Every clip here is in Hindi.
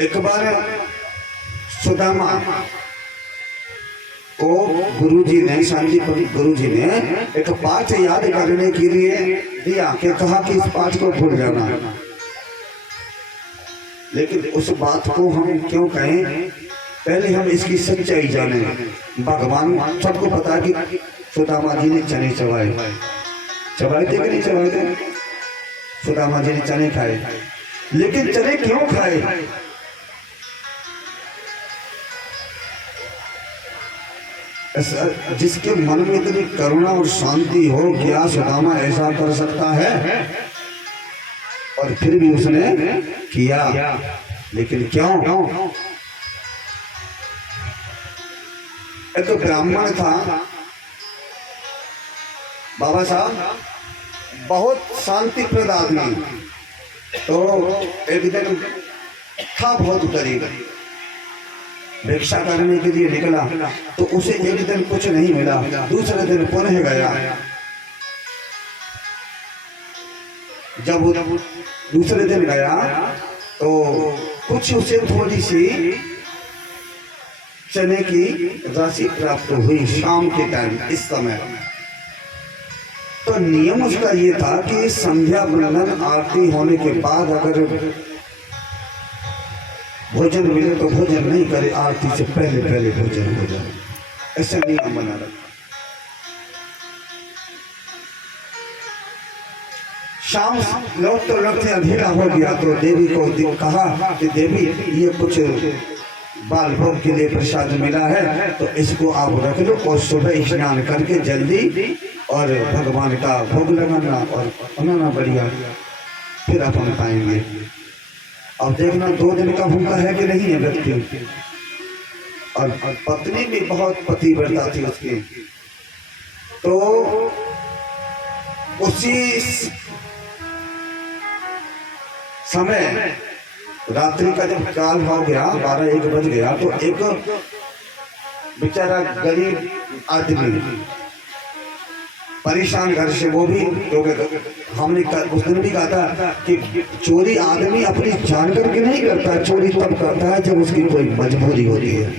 एक बार सुदामा को गुरुजी ने, शांति गुरुजी ने एक पाठ याद करने के लिए दिया कि कहा कि इस पाठ को भूल जाना। लेकिन उस बात को हम क्यों कहें, पहले हम इसकी सच्चाई जाने। भगवान सबको पता है कि सुदामा जी ने चने चबाए थे कि नहीं चबाए थे। सुदामा जी ने चने खाए, लेकिन चने क्यों खाए? जिसके मन में इतनी करुणा और शांति हो, क्या सुदामा ऐसा कर सकता है? और फिर भी उसने किया, लेकिन क्यों? एक तो ब्राह्मण था बाबा साहब, बहुत शांतिप्रद आदमी। तो एक दिन था बहुत गरीब, भिक्षा करने के लिए निकला, तो उसे एक दिन कुछ नहीं मिला। दूसरे दिन पुनः गया। जब दूसरे दिन गया तो कुछ उसे थोड़ी सी चने की राशि प्राप्त हुई शाम के टाइम, इस समय। तो नियम उसका ये था कि संध्या वंदन आरती होने के बाद अगर भोजन मिले तो भोजन नहीं करे, आरती से पहले पहले भोजन हो जाए, ऐसा नियम बना रखा। शाम लौटते अंधेरा हो गया तो देवी को कहा कि देवी, ये कुछ बाल भोग के लिए प्रसाद मिला है, तो इसको आप रख लो और सुबह स्नान करके जल्दी और भगवान का भोग लगाना और बनाना बढ़िया, फिर आप हम पाएंगे। अब देखना 2 दिन का भूखा है कि नहीं है व्यक्ति। और पत्नी भी बहुत पतिव्रता थी उसकी। तो उसी समय रात्रि का जब काल हो गया, 12-1 बज गया, तो एक बेचारा गरीब आदमी परेशान घर से, वो भी हमने उस दिन भी कहा था कि चोरी आदमी अपनी जान करके नहीं करता, चोरी तब करता है जब उसकी कोई मजबूरी होती है।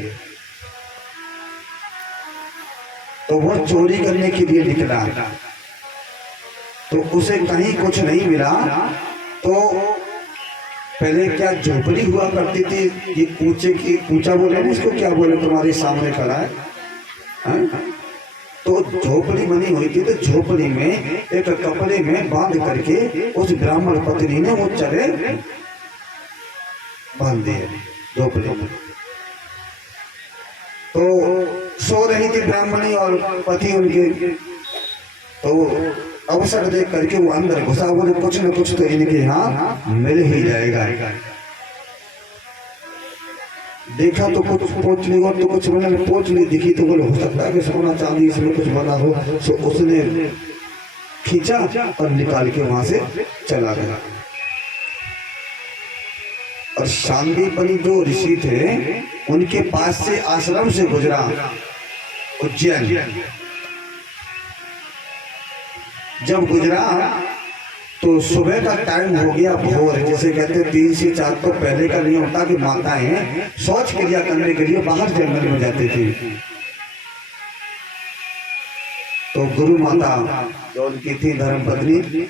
तो वो चोरी करने के लिए निकला, तो उसे कहीं कुछ नहीं मिला। तो पहले क्या झोपड़ी हुआ करती थी, ये कूचा बोले ना इसको, क्या बोले, तुम्हारे सामने खड़ा है। तो झोपड़ी बनी हुई थी, तो झोपड़ी में एक कपड़े में बांध करके उस ब्राह्मण पत्नी ने वो चने बांध दिए झोपड़ी में। तो सो रही थी ब्राह्मणी और पति उनके। तो अवसर देख करके वो अंदर घुसा, बोले कुछ न कुछ तो इनके यहाँ मिल ही जाएगा। देखा तो कुछ पोटली और तो कुछ मैंने पोटली दिखी, तो बोले हो सकता है कि सोना चांदी इसमें कुछ बना हो। तो उसने खींचा और निकाल के वहां से चला गया। और शांतिपनी जो ऋषि थे, उनके पास से आश्रम से गुजरा उज्जैन। जब गुजरा तो सुबह का टाइम हो गया, भोर, जैसे कहते हैं 3 से 4 तो पहले का नहीं होता कि माताएं शौच क्रिया करने के लिए बाहर जंगल में जाती थी। तो गुरु माता जो उनकी थी धर्मपत्नी,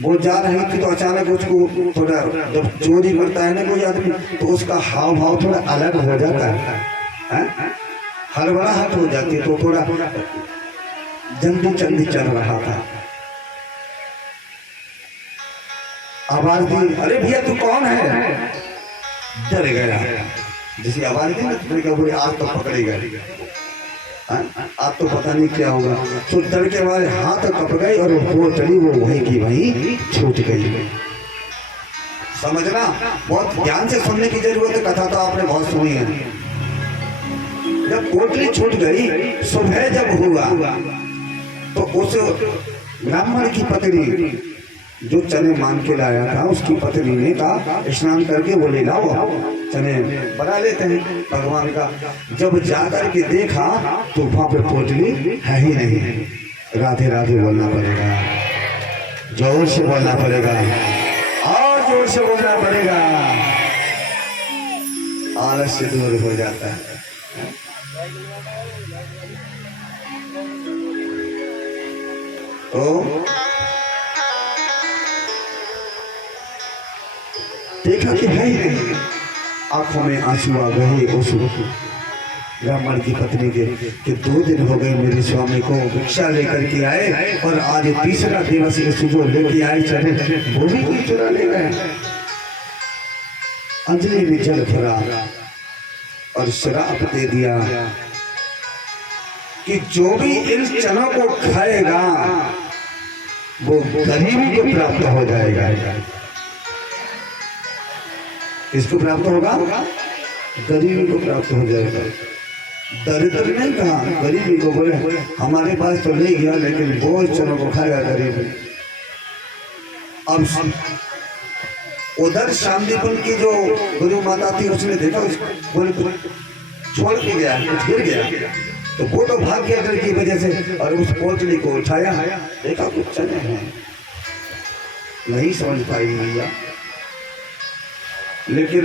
वो जा रही थी, तो अचानक उसको थोड़ा, जब चोरी करता है ना कोई आदमी, तो उसका हाव भाव थोड़ा अलग हो जाता है, हड़बड़ाहट हो जाती है। तो थोड़ा जल्दी जल्दी चल रहा था। आवाज दी, अरे भैया तू कौन है? डर गया। जैसी आवाज दी ना, तो बोले आज तो पकड़े गए, आज तो पता नहीं क्या होगा। तो डर के हमारे हाथ कप गए और वो चली, वो वहीं की वहीं छूट गई। समझना, बहुत ध्यान से सुनने की जरूरत है। कथा तो आपने बहुत सुनी है। जब पोटली छूट गई, सुबह जब हुआ तो उस ब्राह्मण की पत्नी जो चने मांग के लाया था, उसकी पत्नी ने कहा स्नान करके वो ले लाओ, चने बना लेते हैं भगवान का। जब जाकर के देखा तो वहां पे पोटली है ही नहीं। राधे राधे बोलना पड़ेगा, जोर से बोलना पड़ेगा और जोर से बोलना पड़ेगा। आलस से दूर हो जाता है। तो देखा कि है ही नहीं, आंखों में आंसू आ गए उस ब्राह्मण की पत्नी के कि 2 दिन हो गए मेरे स्वामी को भिक्षा लेकर के आए और आज तीसरा दिवस जो लेके आए चले वो भी कोई चुरा ले गए। अंजलि में जल भरा और श्राप दे दिया कि जो भी इन चनों को खाएगा वो गरीबी को प्राप्त हो जाएगा। किसको प्राप्त होगा? गरीबी को प्राप्त हो जाएगा। दरिद्र नहीं कहा, गरीबी को। बोले हमारे पास तो ले गया लेकिन बहुत चनों को खाएगा गरीबी। अब उधर शांतिपुर की जो गुरु माता थी उसने देखा उसको, बोले छोड़ के गया, कुछ गिर गया तो वो तो भाग गया डर की वजह से और उस पोटली को उठाया, देखा कुछ चने हैं, नहीं समझ पाई भैया। लेकिन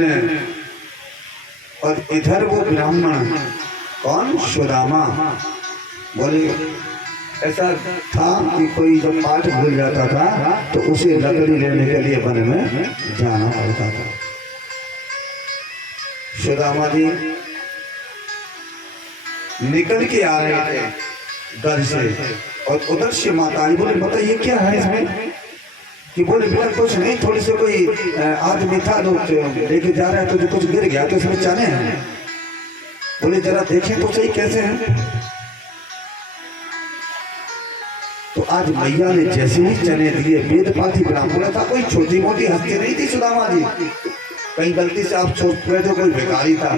और इधर वो ब्राह्मण कौन, सुदामा, बोले ऐसा था कि कोई जब पाठ भूल जाता था तो उसे लकड़ी लेने के लिए वन में जाना पड़ता था। सुदामा जी निकल के आ रहे थे घर से और उधर से माता आई, बोले बता ये क्या है इसमें? कि बोले बेटा कुछ नहीं, थोड़ी सी कोई आदमी था जो लेके जा रहा है तो जो कुछ गिर गया तो इसमें चने हैं। बोले जरा देखें तो सही कैसे हैं। तो आज मैया ने जैसे ही चने दिए, वेद पाठी ब्राह्मण था, कोई छोटी मोटी हस्ती नहीं थी सुदामा जी। कहीं गलती से आप सोच रहे थे कोई भिखारी था,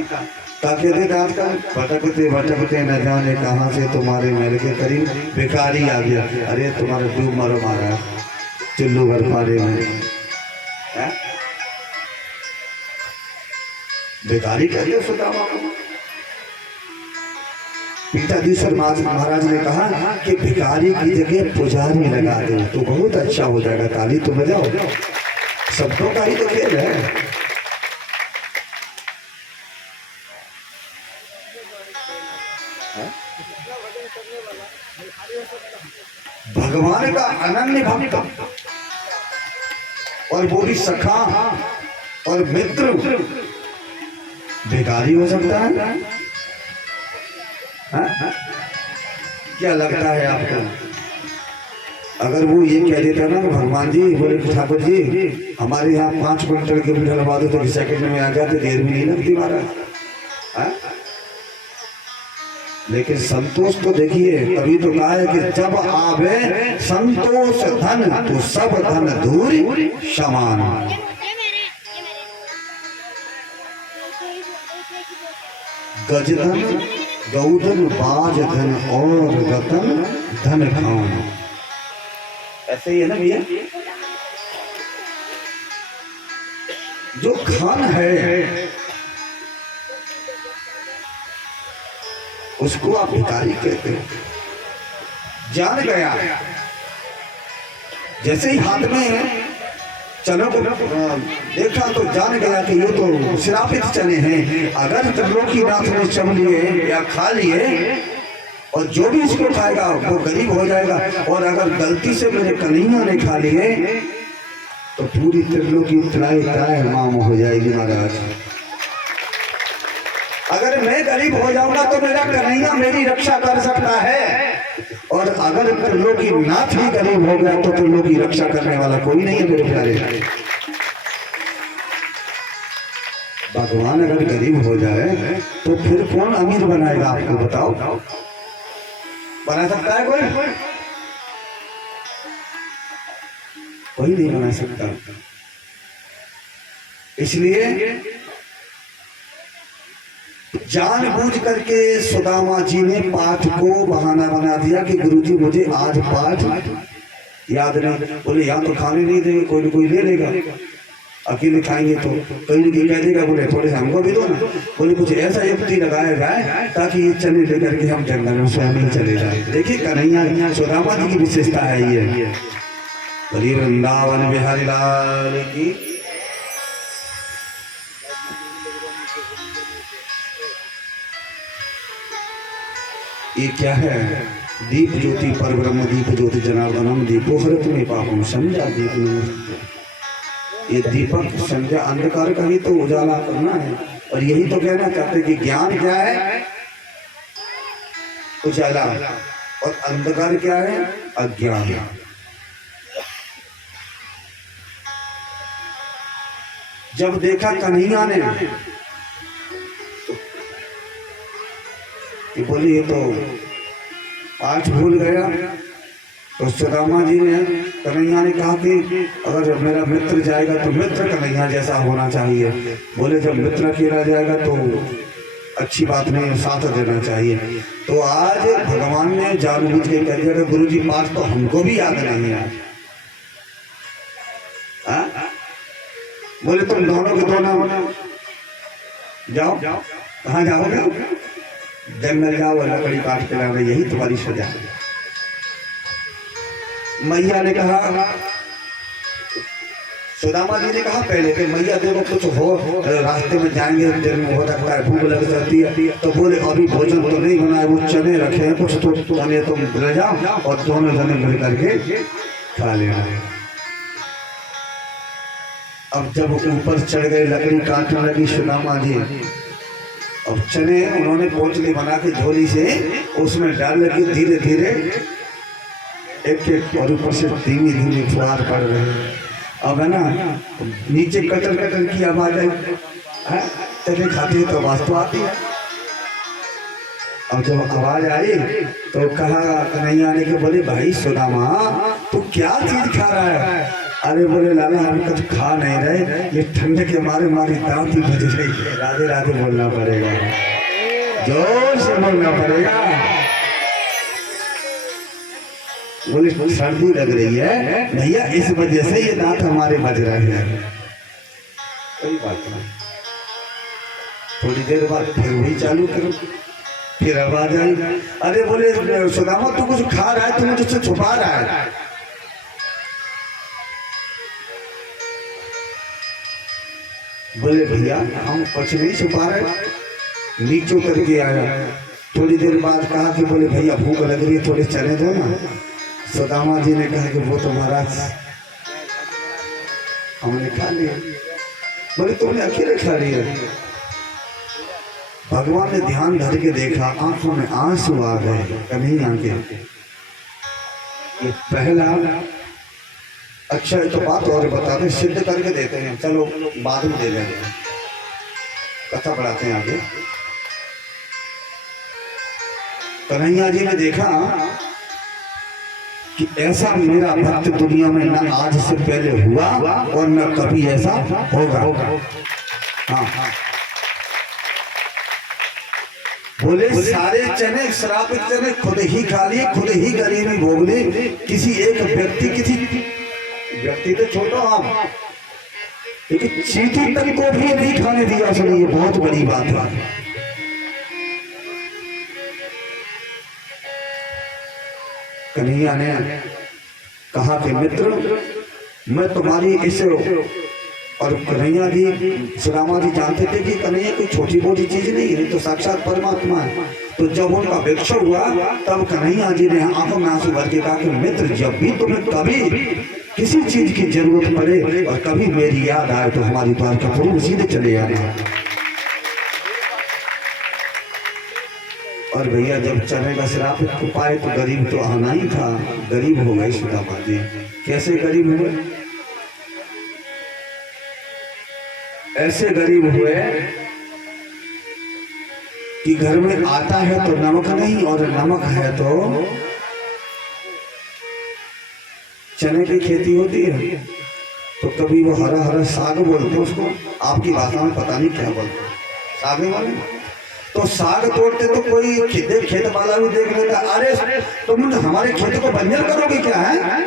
ताकि आजकल भटकते भटकते न जाने कहाँ से तुम्हारे महल के करीब भिखारी आ गया, अरे तुम्हारे डूब मरो महाराज चुल्लू भर पारे में भिखारी कह दिया सुदामा को। पीठाधीश्वर महाराज ने कहा कि भिखारी की जगह पुजारी लगा दो तो बहुत अच्छा हो जाएगा। ताली तो बजाओ, शब्दों का ही तो खेल है। भगवान का अनन्य भक्त और वो भी सखा और मित्र भिखारी हो सकता है? क्या लगता है आपको? अगर वो ये कह देता ना भगवान जी, बोले ठाकुर जी हमारे यहाँ 5 क्विंटल के भी डलवा दो तो सेकंड में आ जाते, देर भी नहीं लगती महाराज। लेकिन संतोष तो देखिए, तभी तो कहा है कि जब आवे संतोष धन तो सब धन दूर समान। गजधन गौधन बाज धन और रतन धन खान, ऐसे ही है ना भैया। जो खान है उसको आप भिखारी कहते हो। जान गया, जैसे ही हाथ में चनों को देखा तो जान गया कि ये तो श्रापित चने हैं। अगर त्रिलोकीनाथ ने चम लिए या खा लिए और जो भी इसको खाएगा वो गरीब हो जाएगा, और अगर गलती से मेरे कन्हैया ने खा लिए तो पूरी त्रिलोकी त्राय त्राय माम हो जाएगी महाराज। अगर मैं गरीब हो जाऊंगा तो मेरा कन्हैया मेरी रक्षा कर सकता है, और अगर त्रिलोकीनाथ ही गरीब हो गया तो त्रिलोकी रक्षा करने वाला कोई नहीं है मेरे प्यारे। भगवान अगर गरीब हो जाए तो फिर कौन अमीर बनाएगा आपको बताओ? बना सकता है कोई? कोई नहीं बना सकता। इसलिए जानबूझ करके सुदामा जी ने पाठ को बहाना बना दिया कि गुरुजी मुझे आज पाठ याद नहीं। बोले यहाँ तो खाने नहीं देंगे, कोई ना कोई ले लेगा, अकेले खाएंगे तो कोई ना कोई कह देगा बोले थोड़े हमको भी दो ना। बोले कुछ ऐसा युक्ति लगाया जाए ताकि ये चने लेकर के हम जंगल में स्वयं ही चले जाए। देखिए कन्हैया सुदामा जी की विशेषता है ये। बोलिए वृंदावन बिहारी लाल की। ये क्या है? दीप ज्योति पर ब्रह्म दीप ज्योति जनार्दनम दीपो हरत में पापम समझा दीप नमस्ते। ये दीपक संध्या अंधकार का ही तो उजाला करना है। और यही तो कहना चाहते कि ज्ञान क्या है? उजाला। और अंधकार क्या है? अज्ञान। जब देखा कन्हैया ने कि बोली ये तो पाठ भूल गया, तो सुदामा जी ने कन्हैया ने कहा कि अगर मेरा मित्र जाएगा तो मित्र कन्हैया जैसा होना चाहिए। बोले जब मित्र अकेला जाएगा तो अच्छी बात नहीं, साथ देना चाहिए। तो आज भगवान ने जानबूझ के कह दिया गुरु जी पाठ तो हमको भी याद नहीं है। बोले तुम दोनों के दोनों जाओ। कहाँ जाओगे? जंगल जाओ, लकड़ी काट के लाओ, यही तुम्हारी सजा है। मैया ने कहा, सुदामा जी ने कहा पहले कि मैया देखो कुछ हो, रास्ते में जाएंगे दिन में हो सकता है भूख लग जाती है। तो बोले अभी भोजन तो नहीं बना है, वो चने रखे हैं कुछ, तो चने तुम ले जाओ और दोनों जने मिल करके खा लेना। अब जब ऊपर चढ़ गए, लकड़ी काटने लगी सुदामा जी। अब चने उन्होंने पोटली बना के झोली से उसमें डाल लगी, धीरे धीरे एक एक, और ऊपर से धीमी धीमी फुहार पड़ रहे हैं। अब है ना नीचे कटर कटर की आवाज आई, चने खाती तो आवाज तो आती है। अब जब आवाज आई तो कहा कन्हैया ने कि बोले भाई सुदामा तू क्या चीज खा रहा है? अरे बोले लाला हम कुछ खा नहीं रहे, ये ठंड के मारे मारी दांत ही बज रही है। राधे राधे बोलना पड़ेगा, जोर से बोलना पड़ेगा। बोले सर्दी लग रही है भैया, इस वजह से ये दांत हमारे बज रहे हैं। कोई बात नहीं, थोड़ी देर बाद फिर वही चालू करो, फिर आवाज आई। अरे बोले सुदामा तू कुछ खा रहा है, तू मुझसे छुपा रहा है। बोले भैया हम कुछ नहीं छुपा रहे, नीचे करके आया। थोड़ी देर बाद कहा कि बोले भैया भूख लग रही है, थोड़े चने दो ना। सुदामा जी ने कहा कि वो तो महाराज हमने खा लिया। बोले तुमने अकेले खा लिया? भगवान ने ध्यान धर के देखा, आंखों में आंसू आ गए कन्हैया के। ये पहला। अच्छा तो बात और बता दें, सिद्ध करके देते हैं, चलो बाद में दे देंगे, कथा बढ़ाते हैं आगे। कन्हैया जी ने देखा कि ऐसा मेरा भक्त दुनिया में न आज से पहले हुआ और न कभी ऐसा होगा। हाँ बोले सारे चने श्रापित चने खुद ही खा लिए, खुद ही गरीबी भोग ली। किसी एक व्यक्ति तो छोड़ो आप, लेकिन चींटी तक को भी नहीं खाने दिया। सुनिए बहुत बड़ी बात है। कन्हैया ने कहा कि मित्र मैं तुम्हारी इस, और कन्हैया जी सुदामा जी जानते थे कि कन्हैया कोई छोटी मोटी चीज नहीं है, तो साक्षात परमात्मा है। तो जब उनका विक्षोभ हुआ तब कन्हैया जी ने आंखों में आंसू भर के कहा कि मित्र जब भी तुम्हें कभी किसी चीज की जरूरत पड़े और कभी मेरी याद आए तो हमारी द्वारकापुरी सीधे चले आना। और भैया जब चने का श्राप पाए तो गरीब तो आना ही था, गरीब हो गए सुदामा जी। कैसे गरीब हुए? ऐसे गरीब हुए कि घर में आता है तो नमक नहीं, और नमक है तो चने की खेती होती है तो कभी वो हरा हरा साग बोलते उसको, आपकी भाषा में पता नहीं क्या बोलते, साग वाले। तो साग तोड़ते तो कोई खेत वाला भी देख लेता, अरे तुम हमारे खेत को बंजर करोगे क्या है?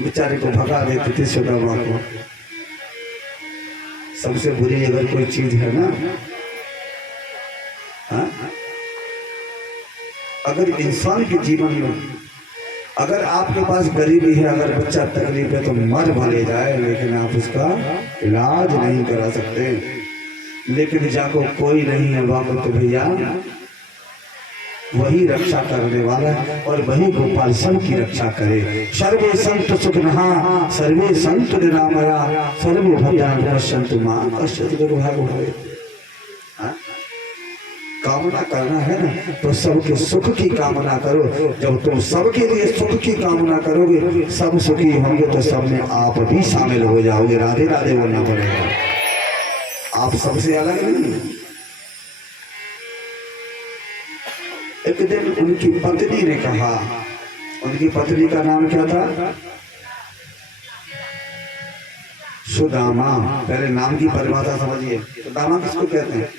बेचारे को भगा देते थे सुदामा को। सबसे बुरी अगर कोई चीज है ना, अगर इंसान के जीवन में अगर आपके पास गरीबी है, अगर बच्चा तकलीफ है तो मर भले जाए, लेकिन आप उसका इलाज नहीं करा सकते। लेकिन जाको कोई नहीं है वहां तो भैया वही रक्षा करने वाला है और वही गोपाल सब की रक्षा करे। सर्वे संत सुखनहा सर्वे संत निरामया सर्वे भद्राणि पश्यन्तु मां कश्चित् दुर्भाग्यो भवेत्। कामना करना है ना तो सबके सुख की कामना करो। जब तुम सबके लिए सुख की कामना करोगे सब सुखी होंगे तो सब में आप भी शामिल हो जाओगे। राधे राधे बोलना पड़ेगा। आप सबसे अलग नहीं। एक दिन उनकी पत्नी ने कहा, उनकी पत्नी का नाम क्या था? सुदामा। पहले नाम की परिभाषा समझिए। सुदामा किसको कहते हैं?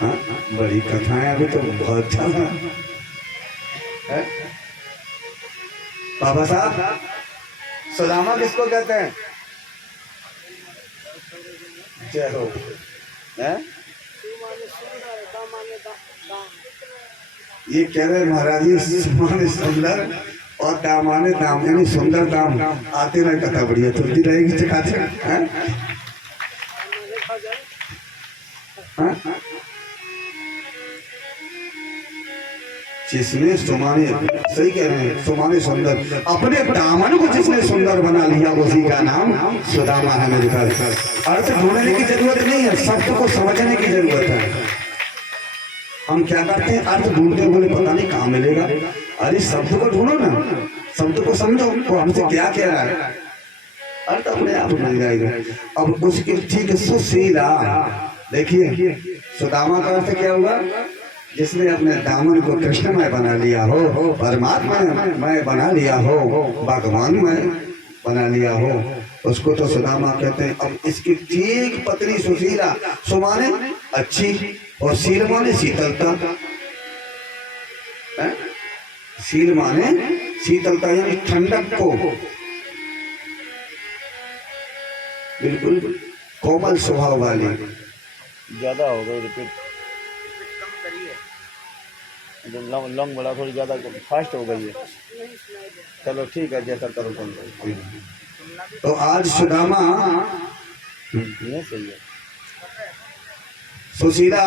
हाँ? बड़ी कथाएं अभी तो बहुत अच्छा है। बाबा साहब सुदामा किसको कहते हैं? चलो है? ये कह रहे महाराज जी सुमाने सुंदर और दामाने दाम यानी सुंदर दाम आते ना कथा बढ़िया चलती रहेगी चकाचक। जिसने सुमाने, सही कह रहे हैं, सुमाने सुंदर, अपने दामन को जिसने सुंदर बना लिया उसी का नाम सुदामा है। मेरे घर अर्थ ढूंढने की जरूरत नहीं है, शब्द को समझने की जरूरत है। हम क्या करते हैं? अर्थ ढूंढते बोले पता नहीं कहाँ मिलेगा। अरे शब्द को ढूंढो ना, शब्द को समझो, वो हमसे क्या कह रहा है, अर्थ अपने आप मिल जाएगा। अब उसके ठीक सुशीला, देखिए सुदामा का अर्थ क्या हुआ? जिसने अपने दामन को कृष्णमय बना लिया हो, परमात्मा मैं बना लिया हो, भगवान में बना लिया हो, उसको तो सुदामा कहते हैं। अब इसकी ठीक पत्नी सुशीला, सुमाने अच्छी और शील माने शीतलता। शील माने शीतलता यानी ठंडक को, बिल्कुल कोमल स्वभाव वाली। ज्यादा हो गई रिपीट, लॉन्ग बड़ा थोड़ी ज्यादा फास्ट हो गई है। चलो ठीक है, जैसा करो तुम। तो आज सुदामा ये सही है। सुशीला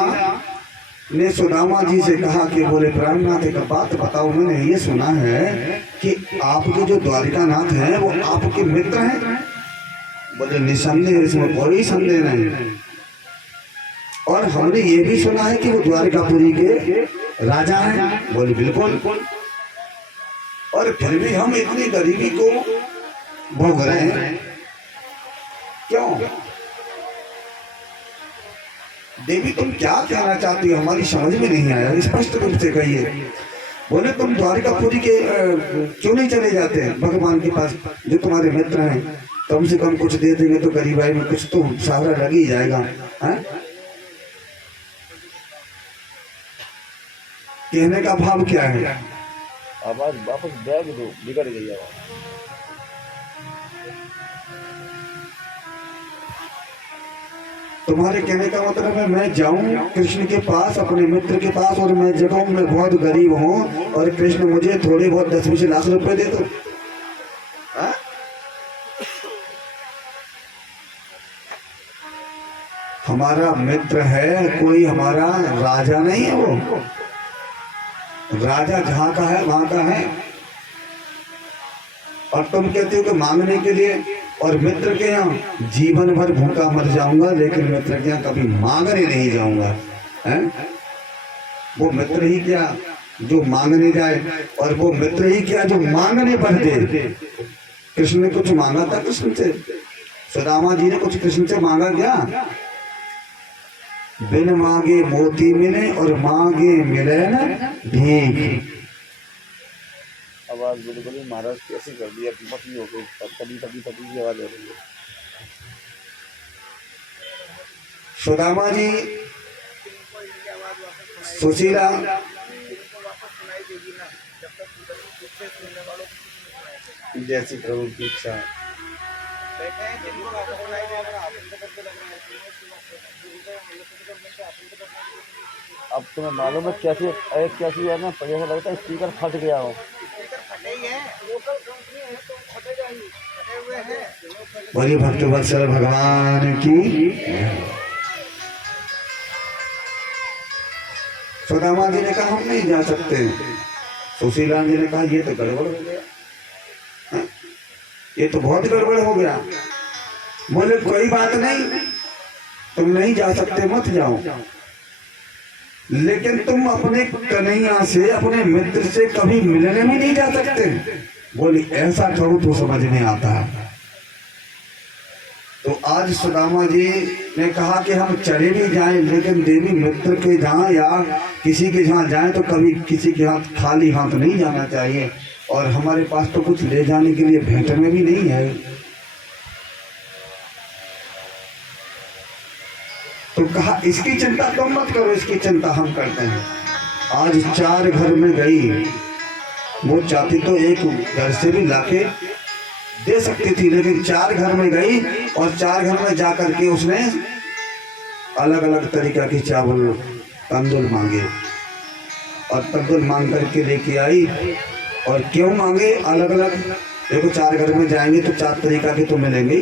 ने सुदामा जी से कहा कि बोले प्राणनाथ एक बात बताओ, मैंने ये सुना है कि आपके जो द्वारिकानाथ हैं वो आपके मित्र हैं। बोले निसंदेह, इसमें कोई संदेह नहीं। और हमने ये भी सुना है कि वो द्वारिकापुरी के राजा हैं। बोले बिल्कुल। और फिर भी हम इतनी गरीबी को भोग रहे हैं, क्यों? देवी तुम क्या कहना चाहती हो, हमारी समझ में नहीं आया, स्पष्ट रूप से कहिए। बोले तुम द्वारिकापुरी के क्यों नहीं चले जाते हैं भगवान के पास, जो तुम्हारे मित्र हैं, कम से कम कुछ दे देंगे तो गरीबाई में कुछ तो सहारा लग ही जाएगा। है? कहने का भाव क्या है? आवाज वापस बैग दो, बिगड़ गई आवाज। तुम्हारे कहने का मतलब है मैं जाऊं कृष्ण के पास, अपने मित्र के पास, और मैं जगह मैं बहुत गरीब हूं और कृष्ण मुझे थोड़े बहुत 10-20 लाख रुपए दे दो। हमारा मित्र है कोई, हमारा राजा नहीं है। वो राजा जहां का है वहां का है। और तुम कहते हो कि मांगने के लिए, और मित्र के यहाँ जीवन भर भूखा मर जाऊंगा लेकिन मित्र के यहाँ कभी मांगने नहीं जाऊंगा। है? वो मित्र ही क्या जो मांगने जाए, और वो मित्र ही क्या जो मांगने पर दे। कृष्ण ने कुछ मांगा था कृष्ण से? सुदामा जी ने कुछ कृष्ण से मांगा क्या? बिन मांगे मोती मिले और मांगे मिले न भीख। आवाज बिल्कुल ही महाराज कैसी कर दिया, पतली हो गई, कभी कभी पतली की आवाज हो रही है। सुदामा जी सुशीला जैसी प्रभु की इच्छा। अब तुम्हें मालूम है कैसी है ना, जैसा लगता है स्पीकर फट गया हो। बोलिए भक्तवत्सल भगवान की। सुदामा जी ने कहा हम नहीं जा सकते। सुशीला जी ने कहा ये तो गड़बड़ हो गया, हाँ? ये तो बहुत गड़बड़ हो गया। बोले कोई बात नहीं, तुम नहीं जा सकते मत जाओ, लेकिन तुम अपने कन्हैया से, अपने मित्र से कभी मिलने भी नहीं जा सकते। बोले ऐसा कहो तो समझ में आता है। तो आज सुदामा जी ने कहा कि हम चले भी जाएं, लेकिन देवी मित्र के जहाँ या किसी के जहाँ जाएं तो कभी किसी के हाथ खाली हाथ नहीं जाना चाहिए, और हमारे पास तो कुछ ले जाने के लिए भेंट में भी नहीं है। तो कहा इसकी चिंता तुम मत करो, इसकी चिंता हम करते हैं। आज 4 घर में गई, वो चाहती तो एक घर से भी लाके दे सकती थी, लेकिन 4 घर में गई और 4 घर में जाकर के उसने अलग अलग तरीका की चावल तंदुल मांगे, और तंदुल मांग करके लेके आई। और क्यों मांगे अलग अलग? देखो 4 घर में जाएंगे तो 4 तरीका के तो मिलेंगे।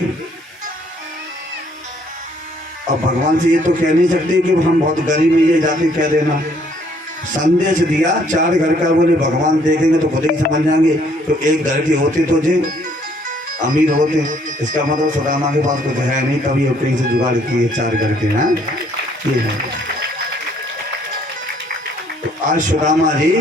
अब भगवान से ये तो कह नहीं सकते कि हम बहुत गरीब में, ये जाके कह देना। संदेश दिया 4 घर का। बोले भगवान देखेंगे तो खुद ही समझ जाएंगे। तो एक घर के होते तो जे अमीर होते, इसका मतलब सुदामा के पास कुछ है नहीं, तभी वो कहीं से जुगाड़ किए 4 घर के। हैं ये है। तो आज सुदामा जी